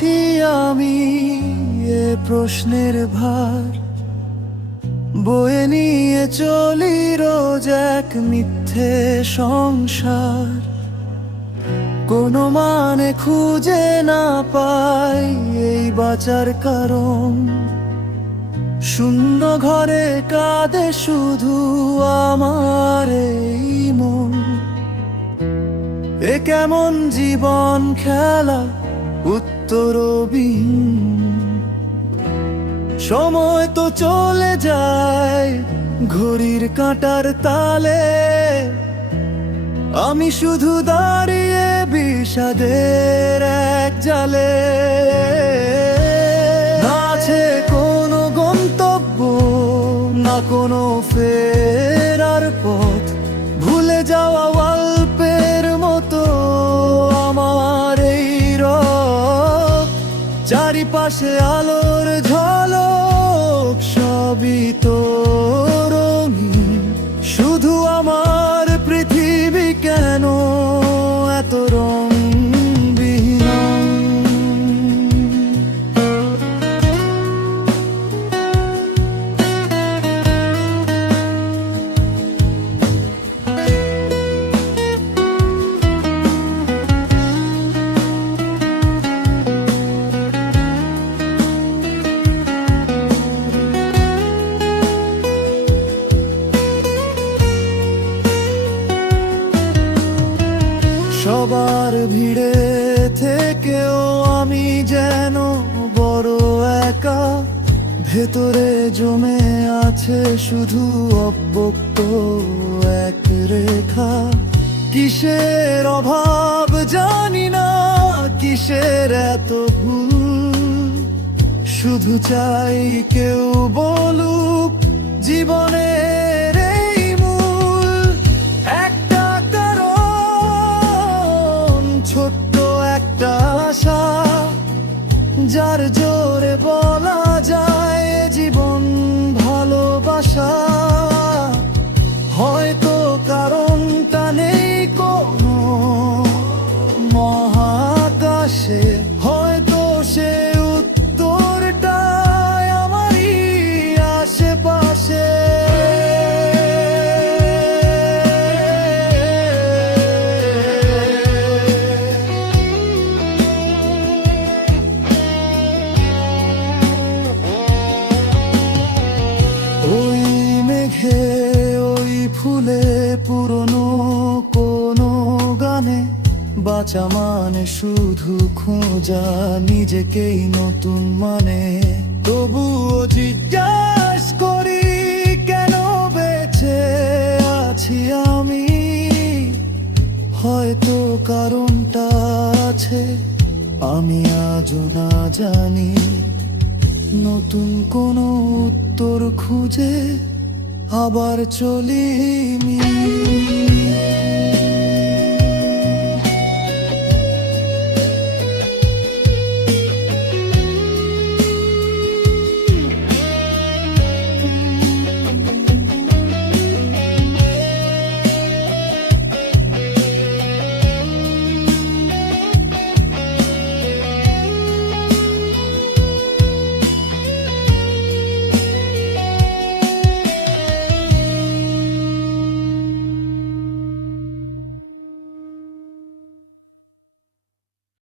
আছি আমি এ প্রশ্নের ভার বয়ে নিয়ে চলি রোজ এক মিথ্যে সংসার। কোনো মানে খুঁজে না পাই এই বাঁচার কারণ। শূন্য ঘরে কাঁদে শুধু আমার এই মন। এ কেমন জীবন খেলা উত্তরবিহীন। সময় তো চলে যায় ঘড়ির কাঁটার তালে। আমি শুধু দাঁড়িয়ে বিষাদের এক জালে। না আছে কোনো গন্তব্য, না কোনো ফেরার পথ। ভুলে যাওয়া অল্পের মতো আমার এই রথ। চারিপাশে আলোর ঝলক, সবই তো রঙিন। শুধু আমার পৃথিবী কেন এত রঙবিহীন? সবার ভিড়ে থেকেও আমি যেন বড় একা। ভেতরে জমে আছে শুধু অব্যক্ত এক রেখা। কিসের অভাব জানি না, কিসের এত ভুল। শুধু চাই কেউ বলুক জীবনের এই মূল। একটা কারণ, ছোট্ট একটা আশা, যার জোরে বলা যায় জীবন ভালোবাসা। হয়তো কারণটা নেই কোনো মহাকাশে, হয়তো সে উত্তরটা আমারই আশেপাশে। ওই মেঘে, ওই ফুলে, পুরনো কোনো গানে বাঁচা মানে শুধু খোঁজা নিজেকেই নতুন মানে। তবুও জিজ্ঞাস করি কেন বেঁচে আছি আমি। হয়তো কারণটা আছে আমি আজও না জানি। নতুন কোনো উত্তর খুঁজে আবার চলি আমি।